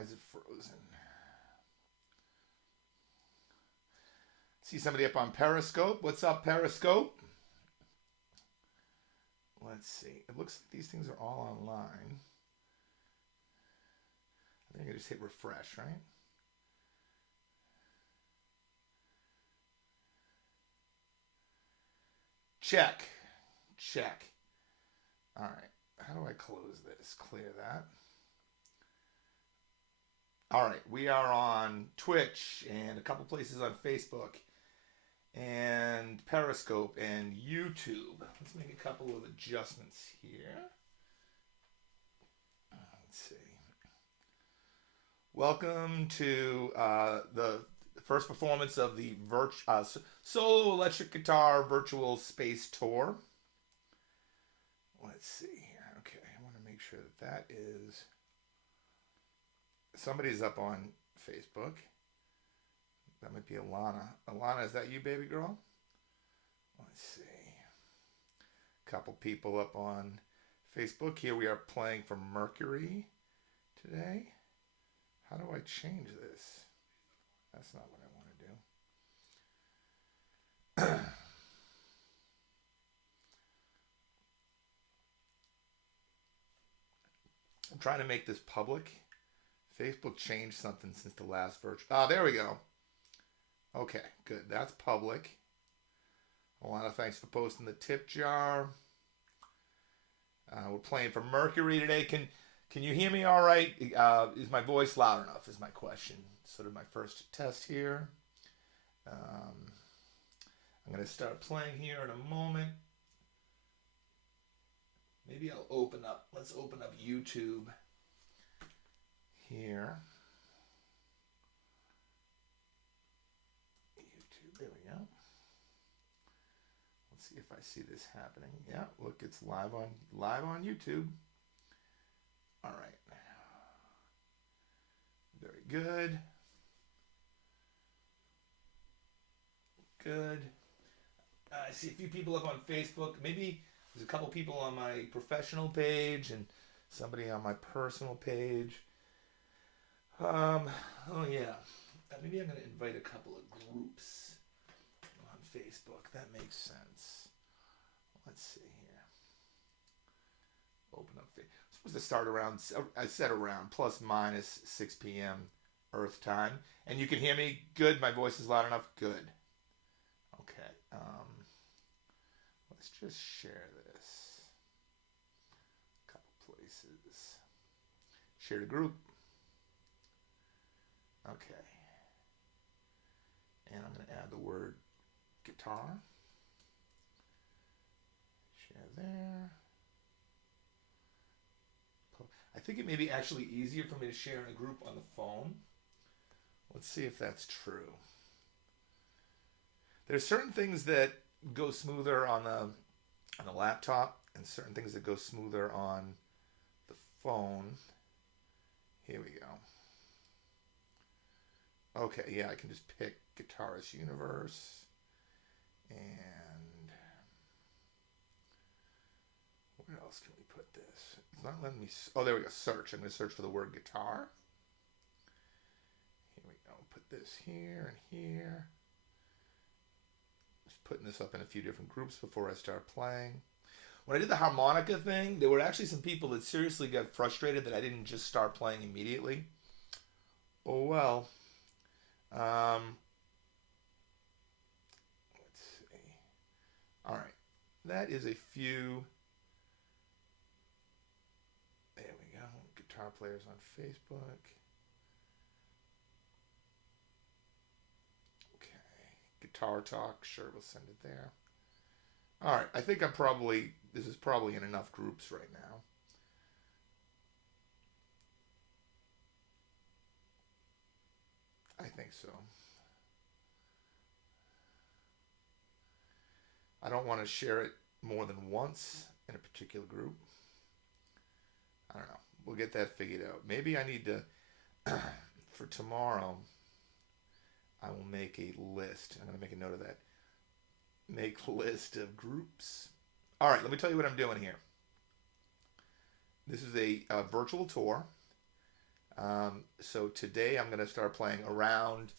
Why is it frozen? See somebody up on Periscope. What's up, Periscope? Let's see. It looks like these things are all online. I think I just hit refresh, right? Check. Check. All right. How do I close this? Clear that. All right. We are on Twitch and a couple places on Facebook and Periscope and YouTube. Let's make a couple of adjustments here. Let's see. Welcome to the first performance of the solo electric guitar virtual space tour. Let's see here. Okay, I want to make sure that that is... Somebody's up on Facebook. That might be Alana. Alana, is that you, baby girl? Let's see. A couple people up on Facebook. Here we are playing from Mercury today. How do I change this? That's not what I want to do. I'm trying to make this public. Facebook changed something since the last virtual. Ah, there we go. Okay, good. That's public. Alana, thanks for posting the tip jar. We're playing for Mercury today. Can you hear me all right? Is my voice loud enough is my question. Sort of my first test here. I'm going to start playing here in a moment. Maybe I'll open up. Let's open up YouTube here. YouTube, there we go. Let's see if I see this happening. Yeah, look, it's live on YouTube. All right. Very good. Good. I see a few people up on Facebook. Maybe there's a couple people on my professional page and somebody on my personal page. Oh yeah. Maybe I'm going to invite a couple of groups on Facebook. That makes sense. Let's see here. Open up. I'm supposed to start around, I said around plus minus 6 p.m. Earth time. And you can hear me good? My voice is loud enough? Good. Okay. Let's just share this. A couple places. Share the group. Okay. And I'm going to add the word guitar. Share there. I think it may be actually easier for me to share in a group on the phone. Let's see if that's true. There's certain things that go smoother on a laptop and certain things that go smoother on the phone. Here we go. Okay, yeah, I can just pick Guitarist Universe. And where else can we put this? It's not letting me... Oh, there we go. Search. I'm going to search for the word guitar. Here we go. Put this here and here. Just putting this up in a few different groups before I start playing. When I did the harmonica thing, there were actually some people that seriously got frustrated that I didn't just start playing immediately. Oh, well. Let's see. All right. That is a few... There we go. Guitar players on Facebook. Okay. Guitar Talk. Sure, we'll send it there. All right. I think this is probably in enough groups right now. I think so. I don't want to share it more than once in a particular group. I don't know. We'll get that figured out. Maybe I need to, for tomorrow, I will make a list. I'm going to make a note of that. Make a list of groups. All right, let me tell you what I'm doing here. This is a virtual tour. So today I'm going to start playing around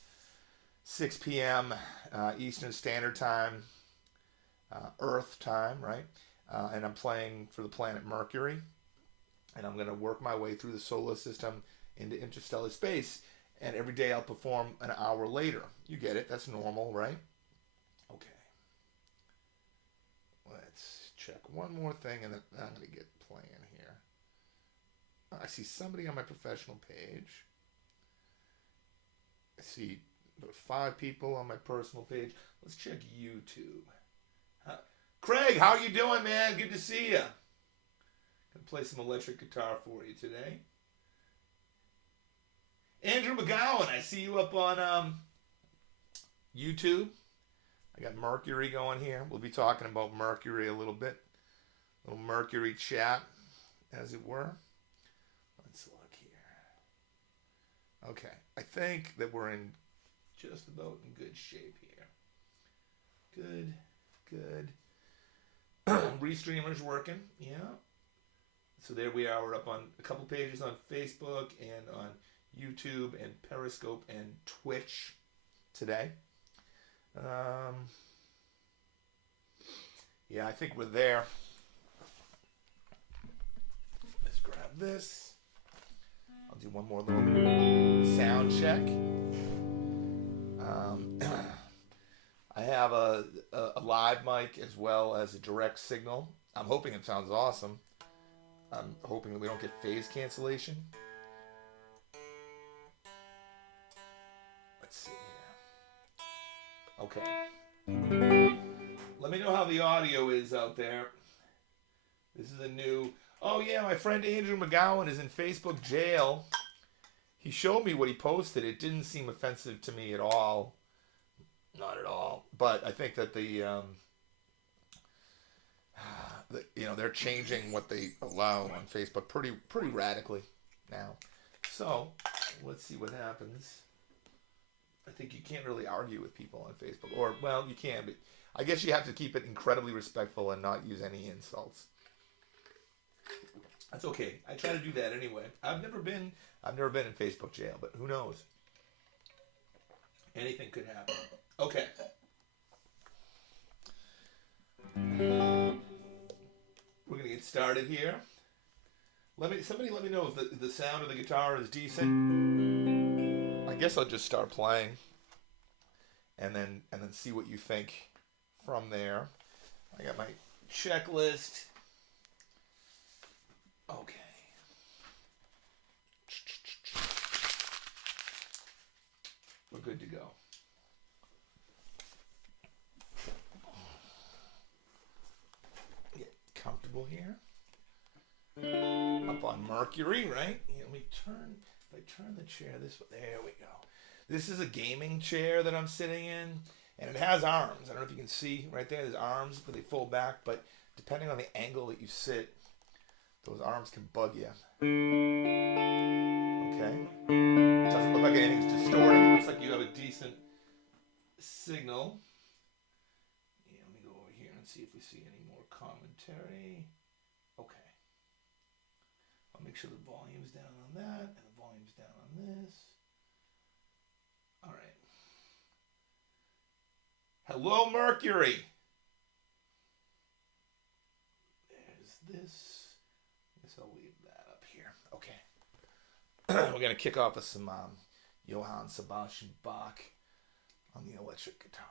6 p.m. Eastern Standard Time, Earth time, right? And I'm playing for the planet Mercury. And I'm going to work my way through the solar system into interstellar space. And every day I'll perform an hour later. You get it. That's normal, right? Okay. Let's check one more thing and then I'm going to get playing here. I see somebody on my professional page. I see about 5 people on my personal page. Let's check YouTube. Craig, how you doing, man? Good to see you. Gonna play some electric guitar for you today. Andrew McGowan, I see you up on YouTube. I got Mercury going here. We'll be talking about Mercury a little bit. A little Mercury chat, as it were. Let's look here. Okay, I think that we're in just about in good shape here. Good, good. Restreamer's working, yeah. So there we are. We're up on a couple pages on Facebook and on YouTube and Periscope and Twitch today. Yeah, I think we're there. Let's grab this. I'll do one more little sound check. I have a live mic as well as a direct signal. I'm hoping it sounds awesome. I'm hoping that we don't get phase cancellation. Let's see here. Okay. Let me know how the audio is out there. This is a new... Oh yeah, my friend Andrew McGowan is in Facebook jail. He showed me what he posted. It didn't seem offensive to me at all. Not at all. But I think that they're changing what they allow on Facebook pretty radically now. So let's see what happens. I think you can't really argue with people on Facebook, or well, you can, but I guess you have to keep it incredibly respectful and not use any insults. That's okay. I try to do that anyway. I've never been in Facebook jail, but who knows? Anything could happen. Okay. We're gonna get started here. Somebody let me know if the sound of the guitar is decent. I guess I'll just start playing, and then see what you think from there. I got my checklist. Okay. We're good to go. Get comfortable here. Up on Mercury, right? Let me turn. If I turn the chair this way, there we go. This is a gaming chair that I'm sitting in, and it has arms. I don't know if you can see right there. There's arms, but they fold back. But depending on the angle that you sit, those arms can bug you. Okay. Doesn't look like anything's distorted. It looks like you have a decent signal. Yeah, let me go over here and see if we see any more commentary. Okay. I'll make sure the volume's down on that and the volume's down on this. All right. Hello, Mercury. There's this. I guess I'll leave that up here. Okay. We're going to kick off with some Johann Sebastian Bach on the electric guitar.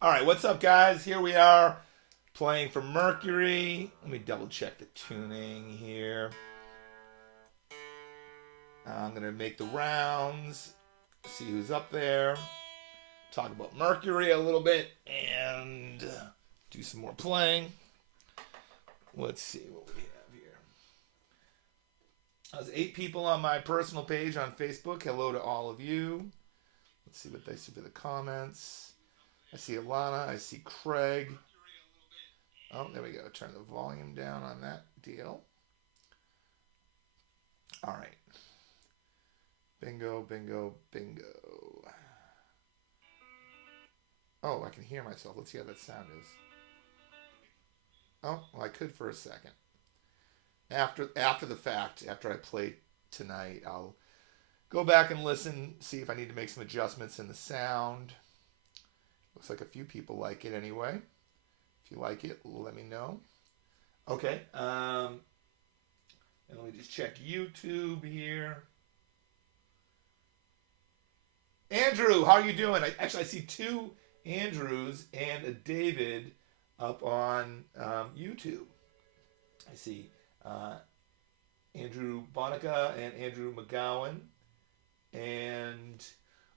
All right, what's up, guys? Here we are playing for Mercury. Let me double check the tuning here. I'm going to make the rounds, see who's up there, talk about Mercury a little bit, and do some more playing. Let's see what we have here. There's 8 people on my personal page on Facebook. Hello to all of you. Let's see what they see for the comments. I see Alana. I see Craig. Oh, there we go. Turn the volume down on that deal. All right. Bingo, bingo, bingo. Oh, I can hear myself. Let's see how that sound is. Oh, well, I could for a second. After the fact, after I play tonight, I'll go back and listen, see if I need to make some adjustments in the sound. Looks like a few people like it anyway. If you like it, let me know. Okay. And let me just check YouTube here. Andrew, how are you doing? I see 2 Andrews and a David up on YouTube. I see Andrew Bonica and Andrew McGowan. And,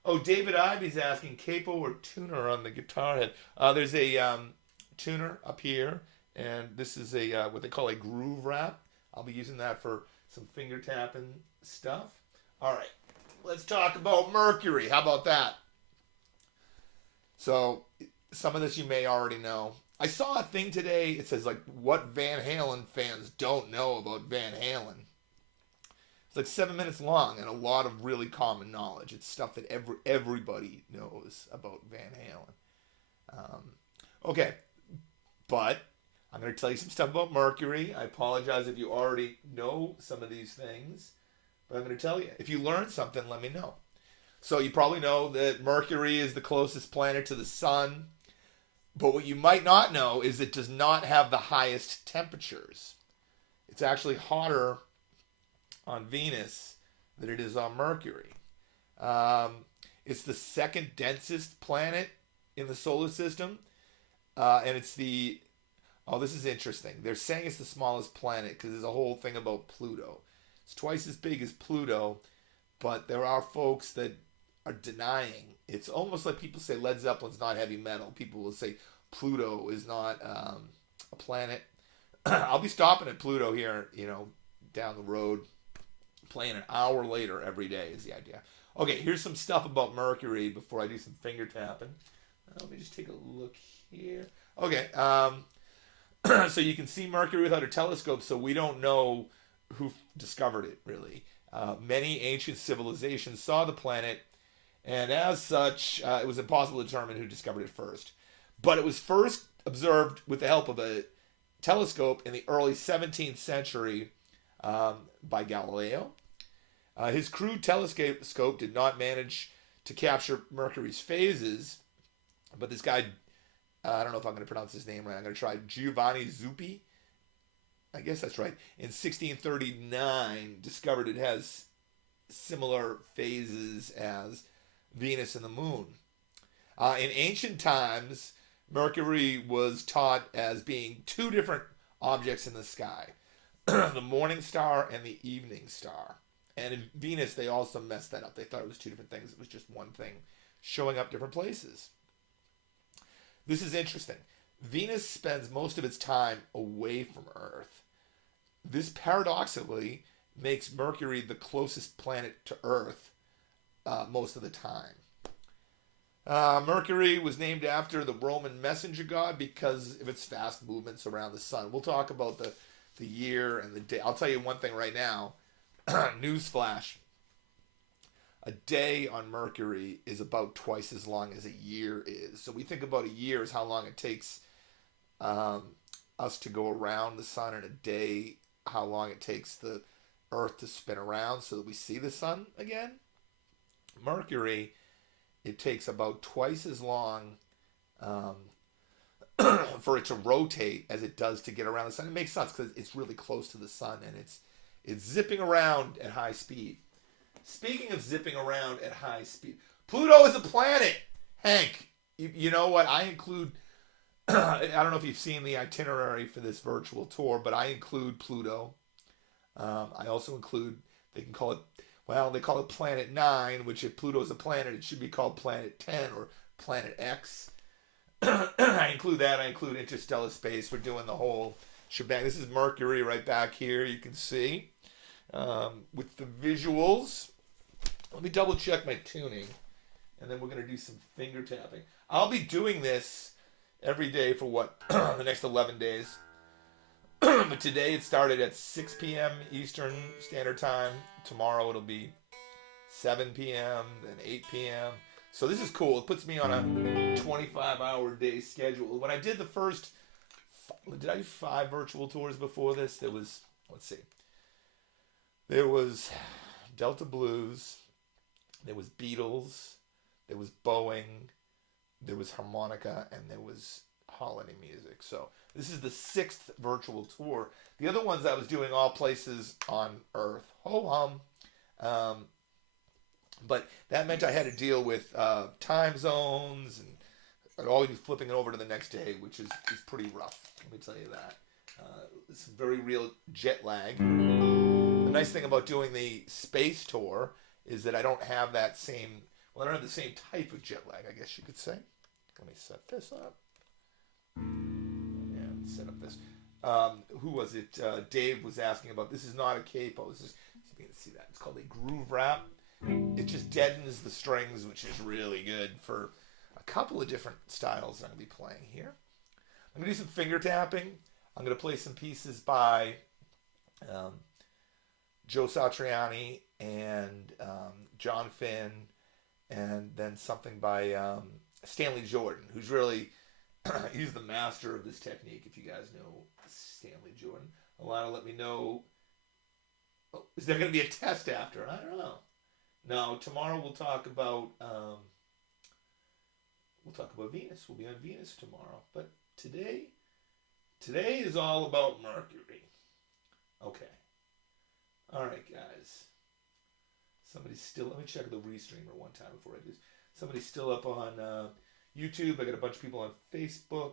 oh, David Ivy's asking, capo or tuner on the guitar head? There's a tuner up here, and this is a what they call a groove wrap. I'll be using that for some finger tapping stuff. All right, let's talk about Mercury. How about that? So, some of this you may already know. I saw a thing today, it says, like, what Van Halen fans don't know about Van Halen. It's like 7 minutes long and a lot of really common knowledge. It's stuff that everybody knows about Van Halen. Okay, but I'm going to tell you some stuff about Mercury. I apologize if you already know some of these things, but I'm going to tell you. If you learn something, let me know. So you probably know that Mercury is the closest planet to the sun. But what you might not know is it does not have the highest temperatures. It's actually hotter on Venus than it is on Mercury. It's the second densest planet in the solar system. And it's the... Oh, this is interesting. They're saying it's the smallest planet because there's a whole thing about Pluto. It's twice as big as Pluto, but there are folks that are denying. It's almost like people say Led Zeppelin's not heavy metal. People will say Pluto is not a planet. I'll be stopping at Pluto here, down the road, playing an hour later every day is the idea. Okay, here's some stuff about Mercury before I do some finger tapping. Let me just take a look here. Okay, so you can see Mercury without a telescope, so we don't know who discovered it, really. Many ancient civilizations saw the planet, and as such, it was impossible to determine who discovered it first. But it was first observed with the help of a telescope in the early 17th century by Galileo. His crude telescope did not manage to capture Mercury's phases, but this guy, I don't know if I'm going to pronounce his name right, I'm going to try Giovanni Zuppi, I guess that's right, in 1639 discovered it has similar phases as Venus and the Moon. In ancient times, Mercury was taught as being 2 different objects in the sky, the morning star and the evening star. And in Venus, they also messed that up. They thought it was 2 different things. It was just one thing showing up different places. This is interesting. Venus spends most of its time away from Earth. This paradoxically makes Mercury the closest planet to Earth most of the time. Mercury was named after the Roman messenger god because of its fast movements around the sun. We'll talk about the year and the day. I'll tell you one thing right now. Newsflash. A day on Mercury is about twice as long as a year is. So we think about a year as how long it takes us to go around the sun, and a day how long it takes the Earth to spin around so that we see the sun again. Mercury, it takes about twice as long for it to rotate as it does to get around the sun. It makes sense because it's really close to the sun and it's zipping around at high speed. Speaking of zipping around at high speed, Pluto is a planet. Hank, You know what? I include. I don't know if you've seen the itinerary for this virtual tour, but I include Pluto. I also include. They can call it. Well, they call it Planet 9, which if Pluto's a planet, it should be called Planet 10 or Planet X. I include that. I include interstellar space. We're doing the whole shebang. This is Mercury right back here. You can see with the visuals. Let me double check my tuning, and then we're gonna do some finger tapping. I'll be doing this every day for what the next 11 days. But today it started at 6 p.m. Eastern Standard Time. Tomorrow it'll be 7 p.m. then 8 p.m. So this is cool. It puts me on a 25-hour day schedule. When I did the first, did I do 5 virtual tours before this? There was, let's see. There was Delta Blues. There was Beatles. There was Boeing. There was harmonica, and there was holiday music. So this is the 6th virtual tour. The other ones I was doing all places on Earth. Ho hum. But that meant I had to deal with time zones, and I'd always be flipping it over to the next day, which is pretty rough. Let me tell you that. Some very real jet lag. The nice thing about doing the space tour is that I don't have that same, well, I don't have the same type of jet lag, I guess you could say. Let me set this up. Yeah, set up this. Who was it? Dave was asking about, this is not a capo. This is, see if you can see that. It's called a groove wrap. It just deadens the strings, which is really good for a couple of different styles I'm going to be playing here. I'm going to do some finger tapping. I'm going to play some pieces by Joe Satriani and John Finn, and then something by Stanley Jordan, who's really, he's the master of this technique, if you guys know Stanley Jordan. Alana, let me know. Oh, is there going to be a test after? I don't know. No, tomorrow we'll talk about Venus. We'll be on Venus tomorrow. But today is all about Mercury. Okay. All right, guys. Somebody's still. Let me check the restreamer one time before I do this. Somebody's still up on YouTube. I got a bunch of people on Facebook.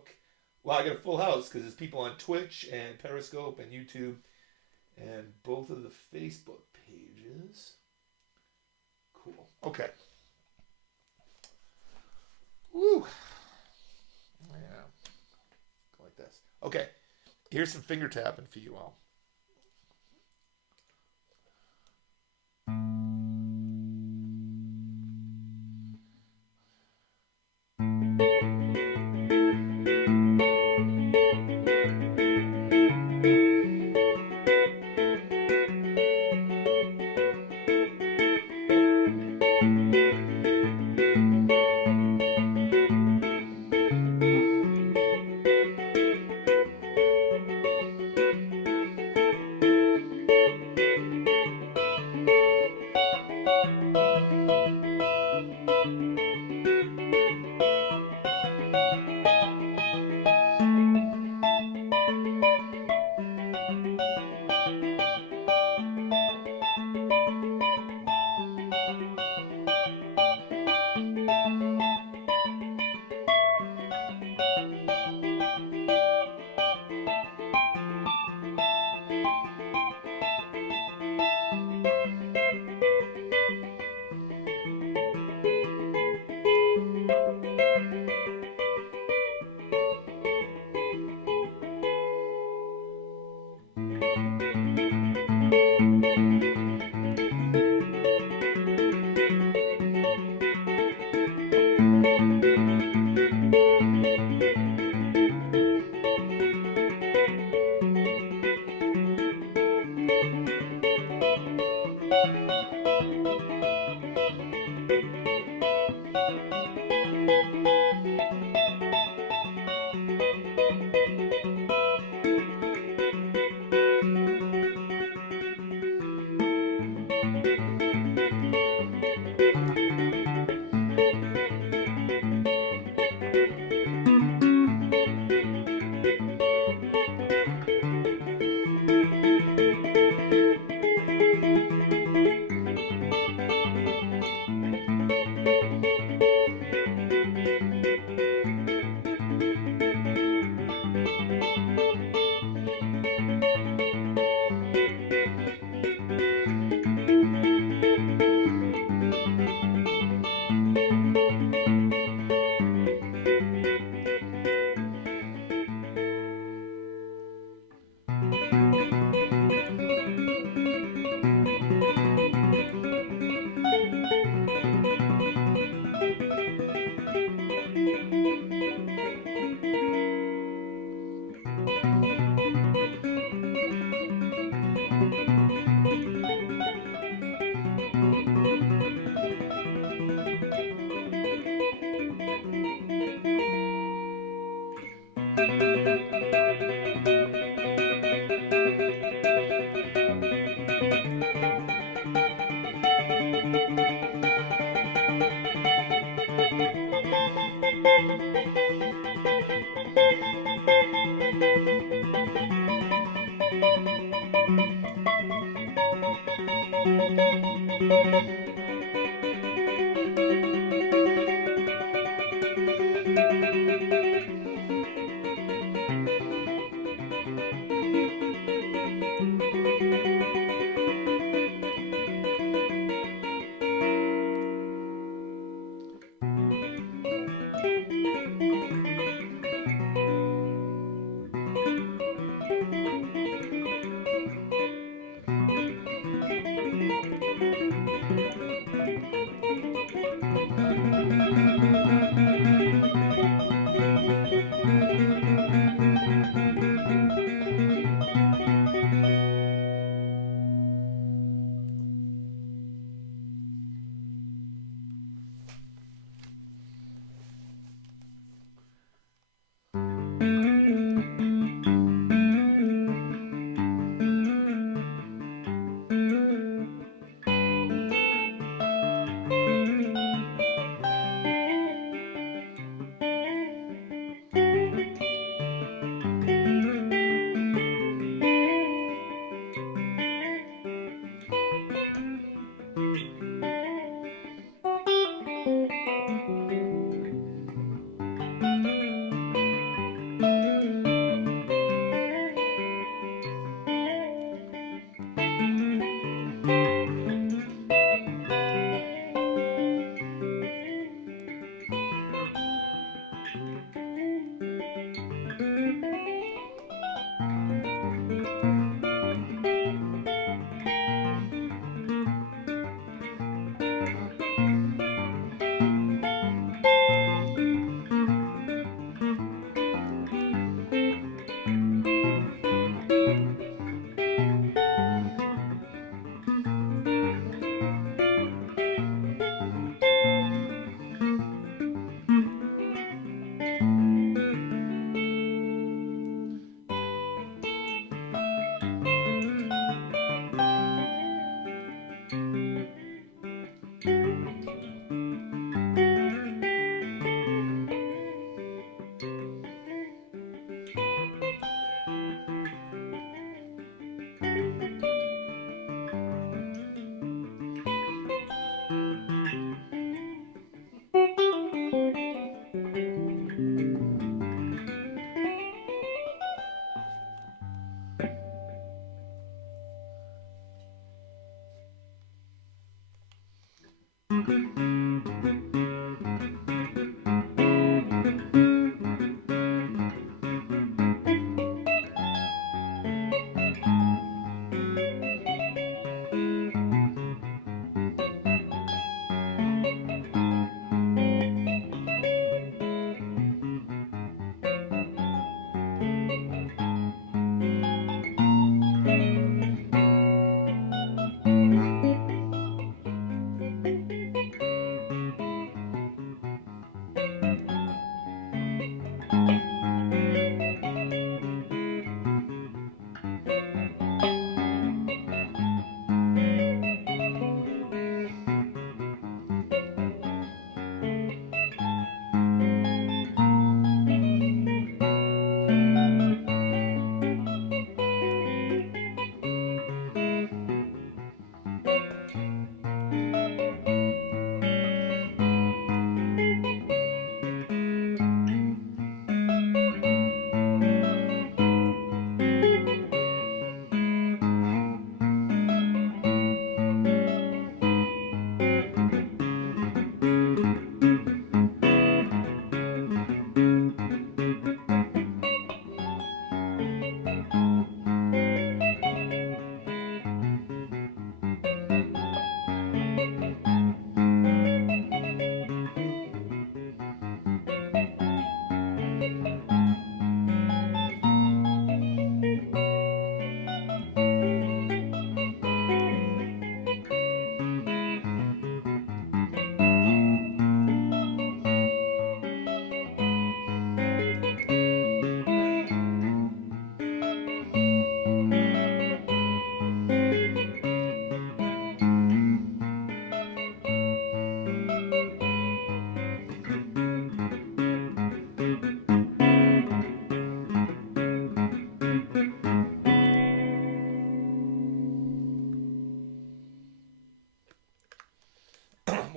Well, I got a full house because there's people on Twitch and Periscope and YouTube and both of the Facebook pages. Cool. Okay. Woo. Yeah. Go like this. Okay. Here's some finger tapping for you all.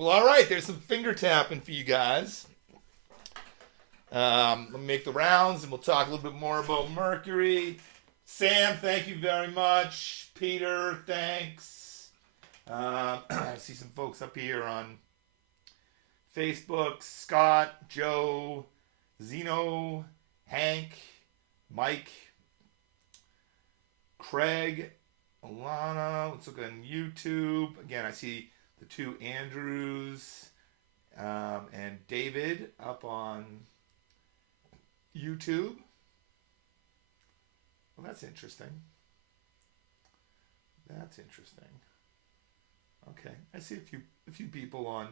Well, all right. There's some finger tapping for you guys. Let me make the rounds, and we'll talk a little bit more about Mercury. Sam, thank you very much. Peter, thanks. I see some folks up here on Facebook. Scott, Joe, Zeno, Hank, Mike, Craig, Alana. Let's look on YouTube. Again, I see the two Andrews and David up on YouTube. Well, that's interesting. That's interesting. Okay, I see a few people on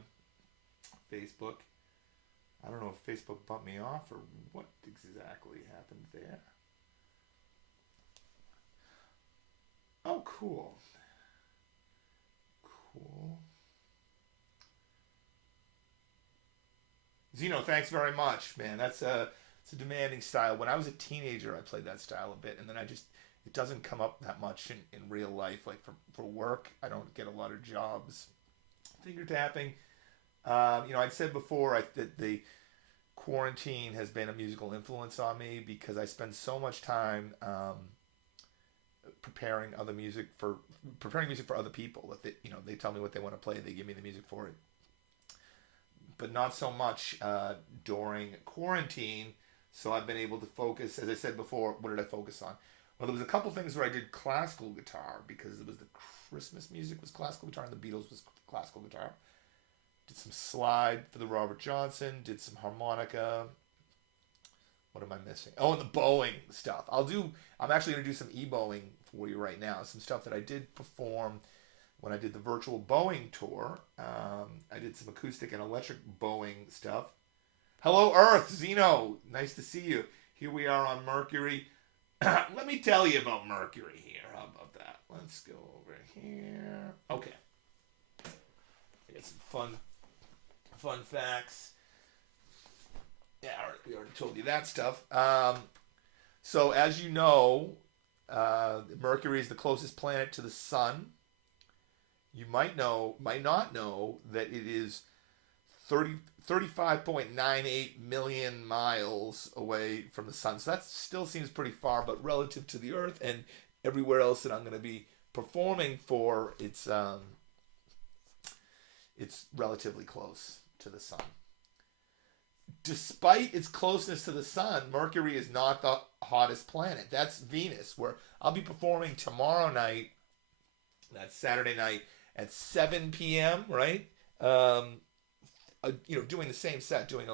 Facebook. I don't know if Facebook bumped me off or what exactly happened there. Oh, cool. Cool. Zeno, thanks very much, man. It's a demanding style. When I was a teenager, I played that style a bit, and then it doesn't come up that much in real life. Like for work, I don't get a lot of jobs. Finger tapping. I'd said before that the quarantine has been a musical influence on me because I spend so much time preparing music for other people. That they tell me what they want to play, they give me the music for it. But not so much during quarantine. So I've been able to focus. As I said before, what did I focus on? Well, there was a couple things where I did classical guitar because it was the Christmas music was classical guitar and the Beatles was classical guitar. Did some slide for the Robert Johnson. Did some harmonica. What am I missing? Oh, and the bowing stuff. I'm actually going to do some e-bowing for you right now. Some stuff that I did perform when I did the virtual bowing tour. I did some acoustic and electric bowing stuff. Hello, Earth. Zeno. Nice to see you. Here we are on Mercury. Let me tell you about Mercury here. How about that? Let's go over here. Okay. I got some fun facts. Yeah, we already told you that stuff. So as you know, Mercury is the closest planet to the sun. You might not know that it is 35.98 million miles away from the sun. So that still seems pretty far, but relative to the Earth and everywhere else that I'm going to be performing for, it's relatively close to the sun. Despite its closeness to the sun, Mercury is not the hottest planet. That's Venus, where I'll be performing tomorrow night. That's Saturday night at 7 p.m., right? Doing the same set, doing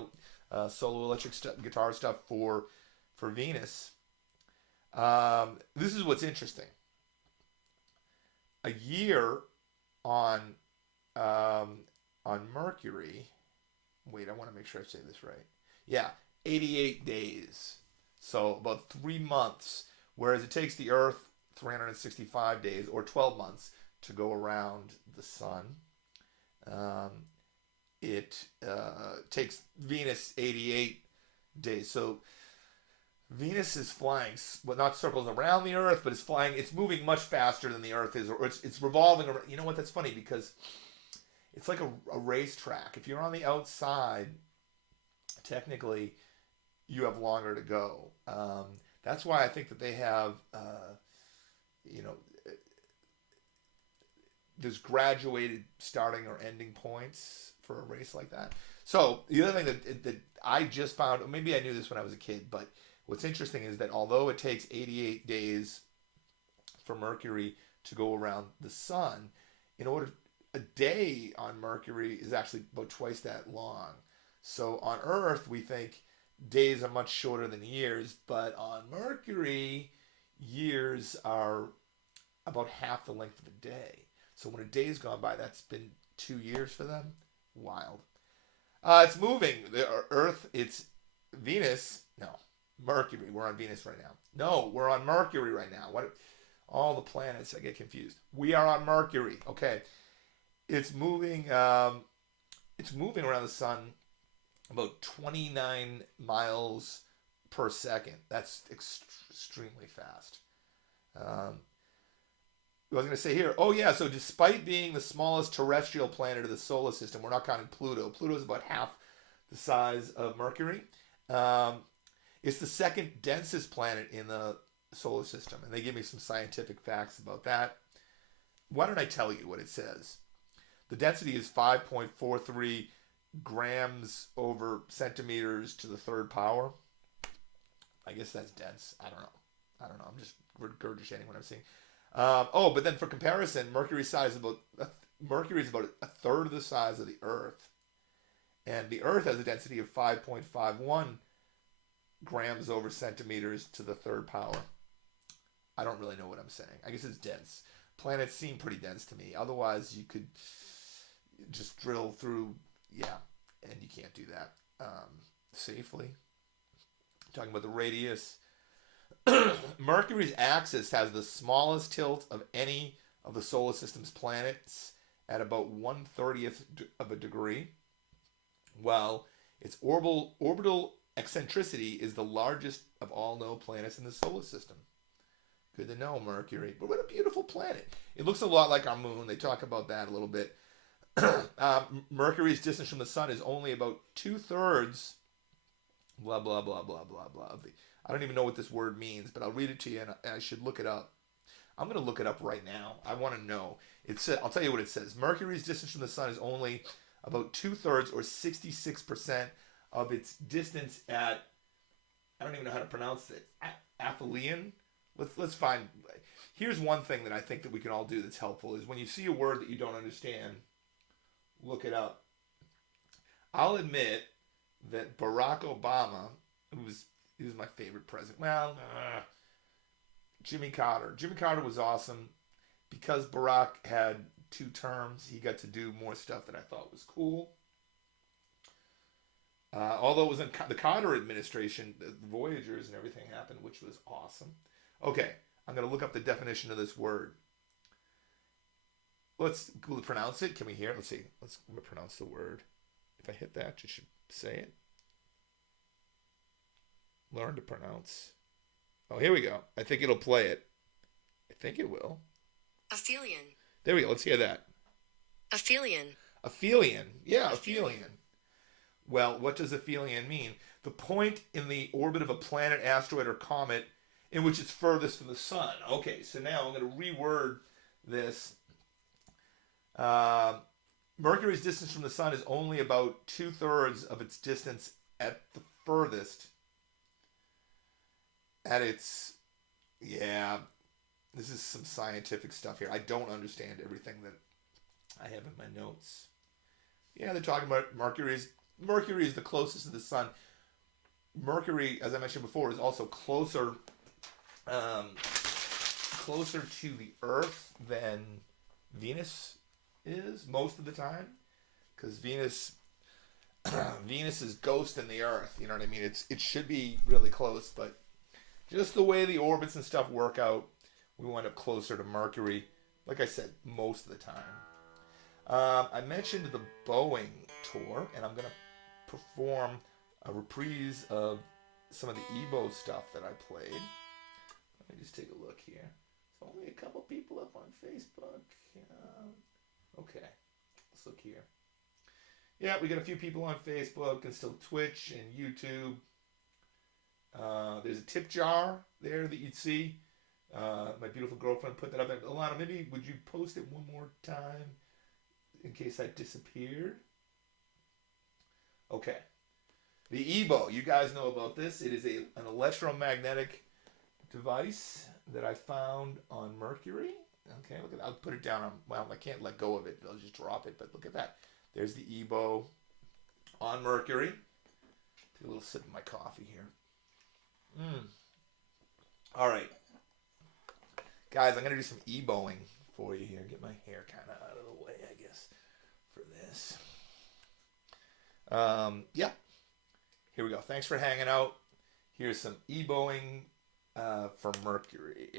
a solo electric guitar stuff for Venus. This is what's interesting. A year on Mercury. Wait, I want to make sure I say this right. Yeah, 88 days. So about 3 months. Whereas it takes the Earth 365 days or 12 months to go around the sun. It takes Venus 88 days. So Venus is flying, well, not circles around the Earth, but it's moving much faster than the Earth is, or it's revolving around. You know what? That's funny because it's like a racetrack. If you're on the outside, technically, you have longer to go. That's why I think that they have, there's graduated starting or ending points for a race like that. So the other thing that I just found, maybe I knew this when I was a kid, but what's interesting is that although it takes 88 days for Mercury to go around the sun, a day on Mercury is actually about twice that long. So on Earth, we think days are much shorter than years, but on Mercury, years are about half the length of a day. So when a day's gone by, that's been 2 years for them. Wild. It's moving. The Earth, it's Venus. No, Mercury. We're on Venus right now. No, we're on Mercury right now. What? All the planets, I get confused. We are on Mercury. Okay. It's moving. It's moving around the sun about 29 miles per second. That's extremely fast. I was going to say here, oh yeah, so despite being the smallest terrestrial planet of the solar system, we're not counting Pluto. Pluto is about half the size of Mercury. Um, it's the second densest planet in the solar system, and they give me some scientific facts about that. Why don't I tell you what it says? The density is 5.43 grams over centimeters to the third power. I guess that's dense. I don't know. I'm just regurgitating what I'm seeing. But then for comparison, Mercury is about a third of the size of the Earth, and the Earth has a density of 5.51 grams over centimeters to the third power. I don't really know what I'm saying. I guess it's dense. Planets seem pretty dense to me. Otherwise, you could just drill through, yeah, and you can't do that safely. Talking about the radius. Mercury's axis has the smallest tilt of any of the solar system's planets at about 1/30th of a degree, while its orbital eccentricity is the largest of all known planets in the solar system. Good to know, Mercury. But what a beautiful planet. It looks a lot like our moon. They talk about that a little bit. Mercury's distance from the sun is only about 2/3, blah, blah, blah, blah, blah, blah. I don't even know what this word means, but I'll read it to you, and I should look it up. I'm going to look it up right now. I want to know. I'll tell you what it says. Mercury's distance from the sun is only about 2/3 or 66% of its distance at, I don't even know how to pronounce it, aphelion. Let's find. Here's one thing that I think that we can all do that's helpful is when you see a word that you don't understand, look it up. I'll admit that Barack Obama, he was my favorite president. Well, Jimmy Carter. Jimmy Carter was awesome because Barack had 2 terms. He got to do more stuff that I thought was cool. Although it was in the Carter administration, the Voyagers and everything happened, which was awesome. Okay, I'm going to look up the definition of this word. Let's pronounce it. Can we hear it? Let's see. Let's pronounce the word. If I hit that, you should say it. Learn to pronounce. Oh, here we go. I think it'll play it. I think it will. Aphelion. There we go. Let's hear that. Aphelion. Aphelion. Yeah, aphelion. Well, what does aphelion mean? The point in the orbit of a planet, asteroid, or comet in which it's furthest from the sun. Okay, so now I'm going to reword this. Mercury's distance from the sun is only about 2/3 of its distance at the furthest. At its, yeah, this is some scientific stuff here. I don't understand everything that I have in my notes. Yeah, they're talking about Mercury is the closest to the sun. Mercury, as I mentioned before, is also closer to the Earth than Venus is most of the time, because Venus is ghosting the Earth. You know what I mean? It should be really close, but just the way the orbits and stuff work out, we wind up closer to Mercury. Like I said, most of the time. I mentioned the Boeing tour, and I'm going to perform a reprise of some of the EBO stuff that I played. Let me just take a look here. There's only a couple people up on Facebook. Okay, let's look here. Yeah, we got a few people on Facebook and still Twitch and YouTube. There's a tip jar there that you'd see. My beautiful girlfriend put that up there. Alana, maybe would you post it one more time in case I disappeared? Okay. The EBO, you guys know about this. It is an electromagnetic device that I found on Mercury. Okay, look at that. I'll put it down on, well, I can't let go of it. I'll just drop it, but look at that. There's the EBO on Mercury. Take a little sip of my coffee here. All right. Guys, I'm going to do some EBOing for you here. Get my hair kind of out of the way, I guess, for this. Yeah. Here we go. Thanks for hanging out. Here's some EBOing from Mercury.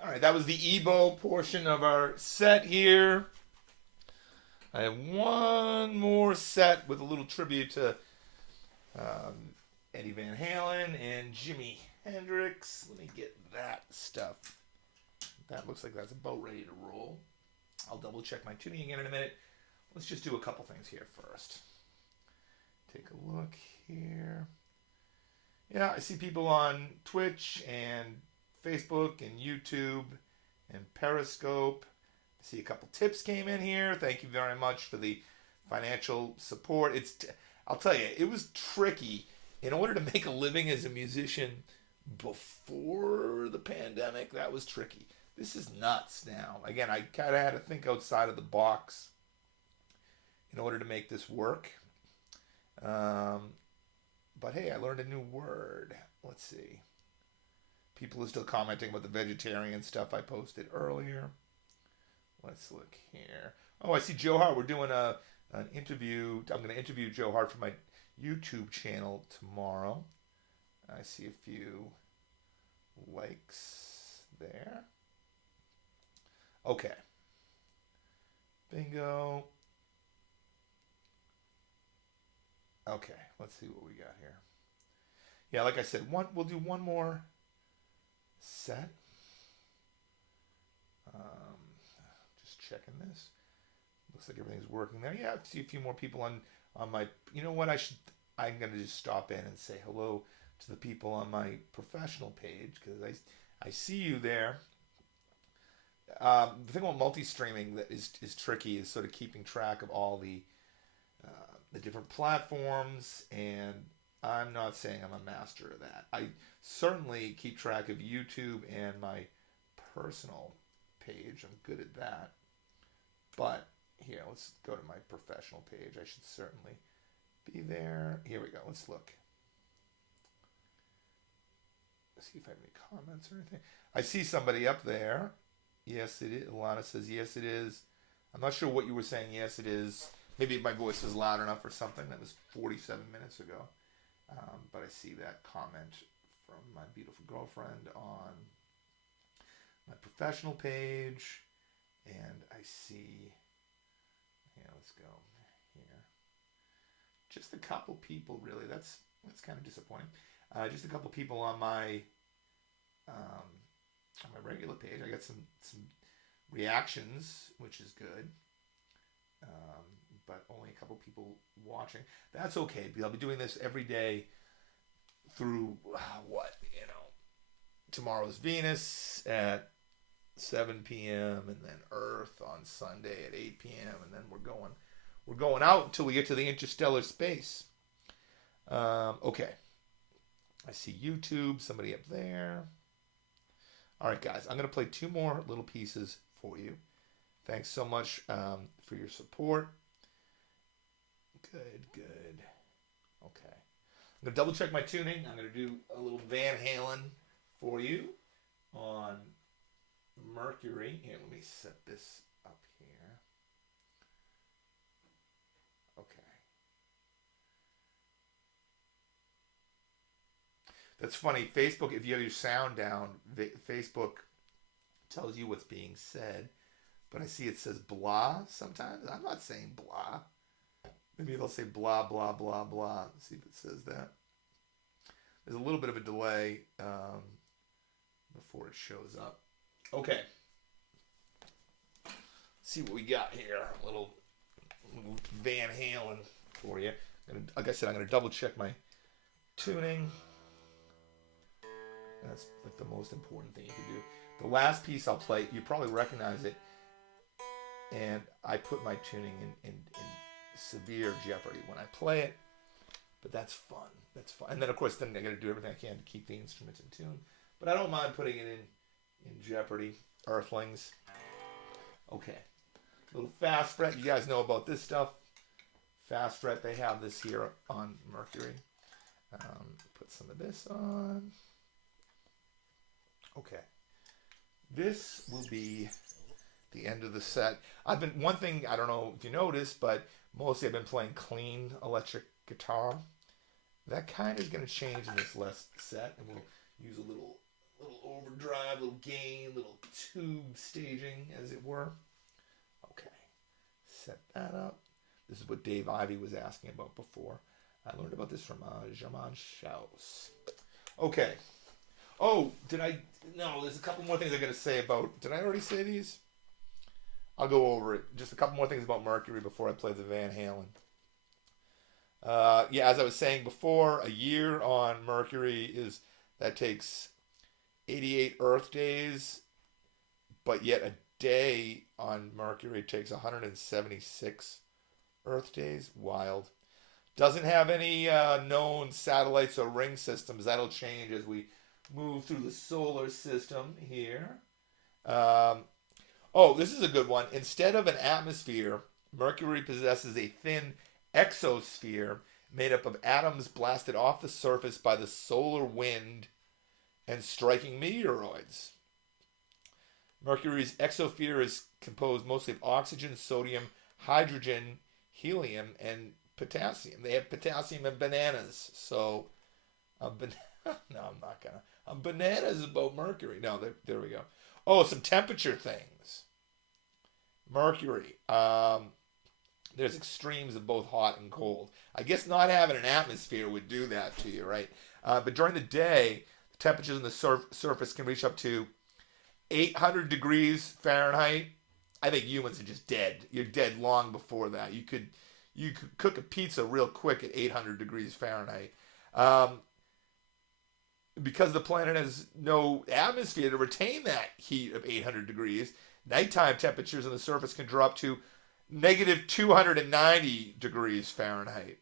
All right, that was the Ebo portion of our set here. I have one more set with a little tribute to Eddie Van Halen and Jimi Hendrix. Let me get that stuff. That looks like that's about ready to roll. I'll double check my tuning again in a minute. Let's just do a couple things here first. Take a look here. Yeah, I see people on Twitch and Facebook and YouTube and Periscope. I see a couple tips came in here. Thank you very much for the financial support. I'll tell you, it was tricky in order to make a living as a musician before the pandemic. That was tricky. This is nuts now. Again, I kind of had to think outside of the box in order to make this work. But hey, I learned a new word. Let's see. People are still commenting about the vegetarian stuff I posted earlier. Let's look here. Oh, I see Joe Hart. We're doing an interview. I'm going to interview Joe Hart for my YouTube channel tomorrow. I see a few likes there. Okay. Bingo. Okay, let's see what we got here. Yeah, like I said, we'll do one more set. Just checking this. Looks like everything's working there. Yeah, I see a few more people on my. You know what? I'm gonna just stop in and say hello to the people on my professional page because I see you there. The thing about multi-streaming that is tricky is sort of keeping track of all the different platforms, and I'm not saying I'm a master of that. I certainly keep track of YouTube and my personal page. I'm good at that. But here, let's go to my professional page. I should certainly be there. Here we go. Let's look. see if I have any comments or anything. I see somebody up there. Yes, it is. Alana says, yes, it is. I'm not sure what you were saying. Yes, it is. Maybe my voice was loud enough or something. That was 47 minutes ago. But I see that comment from my beautiful girlfriend on my professional page. And I see, yeah, let's go here. Just a couple people, really. That's kind of disappointing. Just a couple people on my regular page. I got some reactions, which is good. But only a couple people watching. That's okay. I'll be doing this every day through tomorrow's Venus at 7 p.m. and then Earth on Sunday at 8 p.m. and then we're going out until we get to the interstellar space. Okay. I see YouTube, somebody up there. All right, guys, I'm going to play 2 more little pieces for you. Thanks so much for your support. Good. Okay. I'm going to double check my tuning. I'm going to do a little Van Halen for you on Mercury. Here, let me set this up here. Okay. That's funny. Facebook, if you have your sound down, Facebook tells you what's being said. But I see it says blah sometimes. I'm not saying blah. Maybe they'll say blah, blah, blah, blah. Let's see if it says that. There's a little bit of a delay before it shows up. Okay. Let's see what we got here. A little Van Halen for you. Like I said, I'm going to double check my tuning. That's like the most important thing you can do. The last piece I'll play, you probably recognize it. And I put my tuning in severe jeopardy when I play it. But that's fun. That's fun. And then, of course, then I got to do everything I can to keep the instruments in tune. But I don't mind putting it in jeopardy. Earthlings. Okay. Little fast fret. You guys know about this stuff. Fast fret. They have this here on Mercury. Put some of this on. Okay. This will be the end of the set. One thing, I don't know if you noticed, but mostly I've been playing clean electric guitar. That kind of is going to change in this last set, and we'll use a little overdrive, little gain, little tube staging, as it were. Okay, set that up. This is what Dave Ivey was asking about before. I learned about this from German Schaus. Okay. Oh, no, there's a couple more things I got to say about, did I already say these? I'll go over it. Just a couple more things about Mercury before I play the Van Halen. As I was saying before, a year on Mercury takes 88 Earth days, but yet a day on Mercury takes 176 Earth days. Wild. Doesn't have any known satellites or ring systems. That'll change as we move through the solar system here. This is a good one. Instead of an atmosphere, Mercury possesses a thin exosphere made up of atoms blasted off the surface by the solar wind and striking meteoroids. Mercury's exosphere is composed mostly of oxygen, sodium, hydrogen, helium, and potassium. They have potassium in bananas. So, no, I'm not going to. Bananas about Mercury. No, there we go. Oh, some temperature things. Mercury. There's extremes of both hot and cold. I guess not having an atmosphere would do that to you, right? But during the day, the temperatures on the surface can reach up to 800 degrees Fahrenheit. I think humans are just dead. You're dead long before that. You could cook a pizza real quick at 800 degrees Fahrenheit. Because the planet has no atmosphere to retain that heat of 800 degrees, nighttime temperatures on the surface can drop to negative 290 degrees Fahrenheit.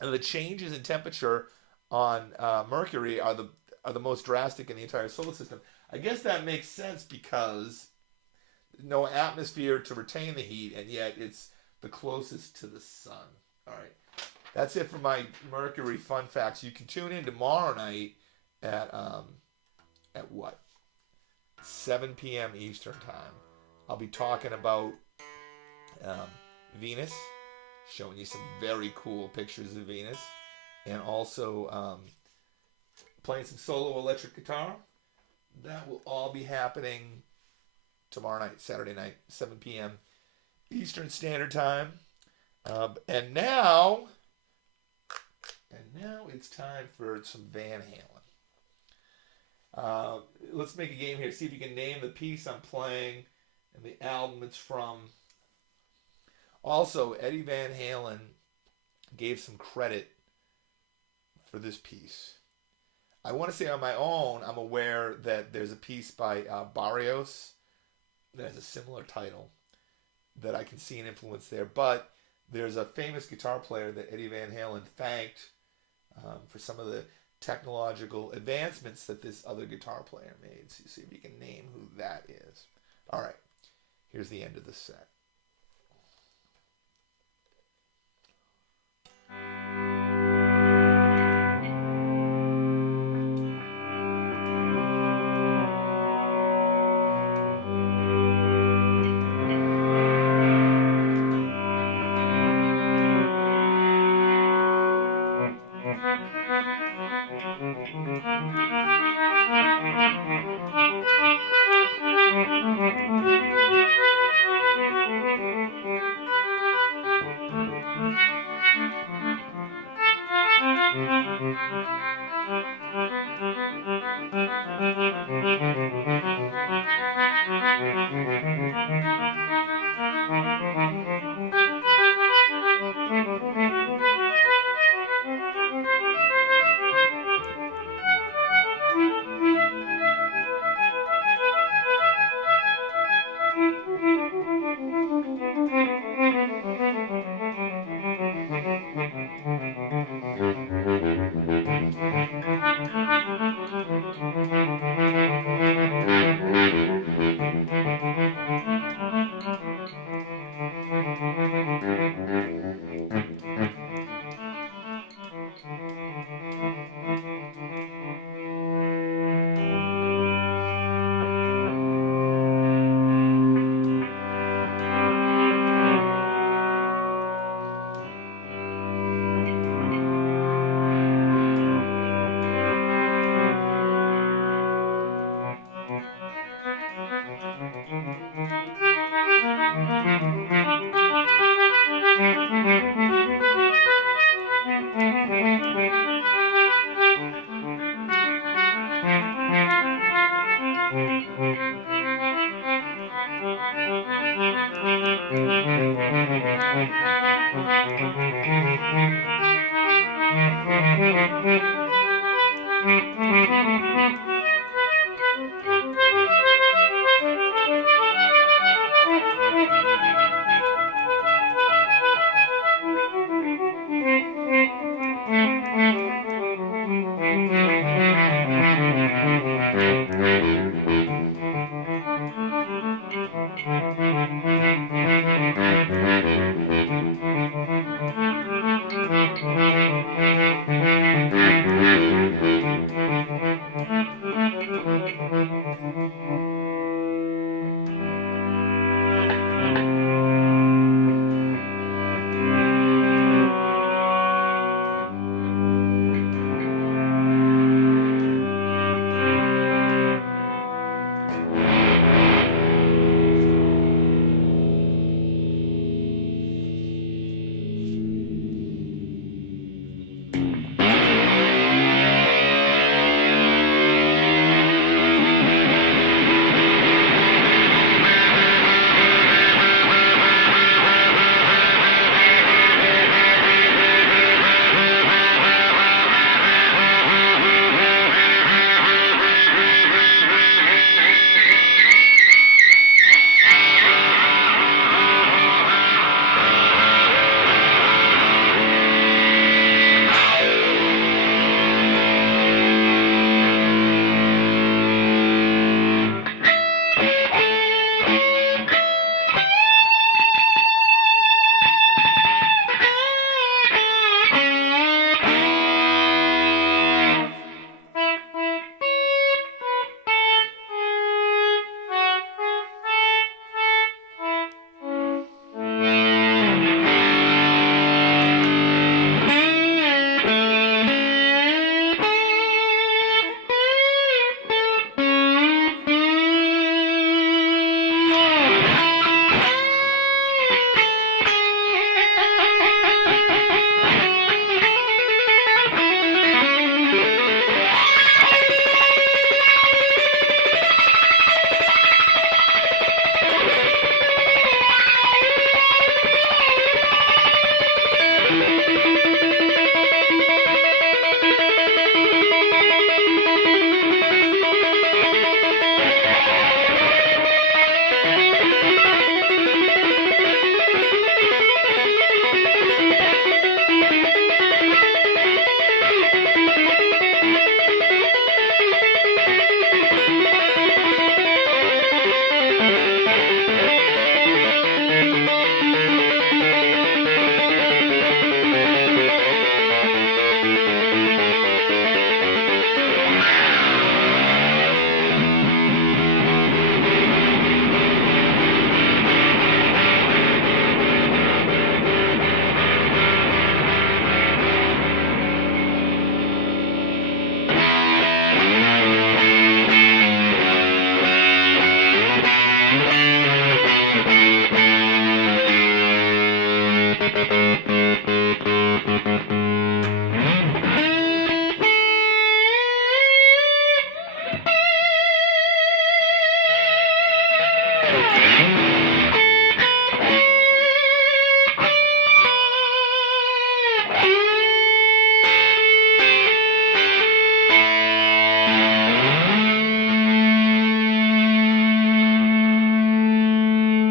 And the changes in temperature on Mercury are the most drastic in the entire solar system. I guess that makes sense because no atmosphere to retain the heat, and yet it's the closest to the sun. All right. That's it for my Mercury fun facts. You can tune in tomorrow night at what, 7 p.m. Eastern time. I'll be talking about Venus, showing you some very cool pictures of Venus, and also playing some solo electric guitar. That will all be happening tomorrow night, Saturday night, 7 p.m. Eastern Standard Time. And now it's time for some Van Halen. Let's make a game here. See if you can name the piece I'm playing and the album it's from. Also, Eddie Van Halen gave some credit for this piece. I want to say on my own, I'm aware that there's a piece by Barrios that has a similar title that I can see an influence there. But there's a famous guitar player that Eddie Van Halen thanked for some of the technological advancements that this other guitar player made. So see if you can name who that is. All right, here's the end of the set.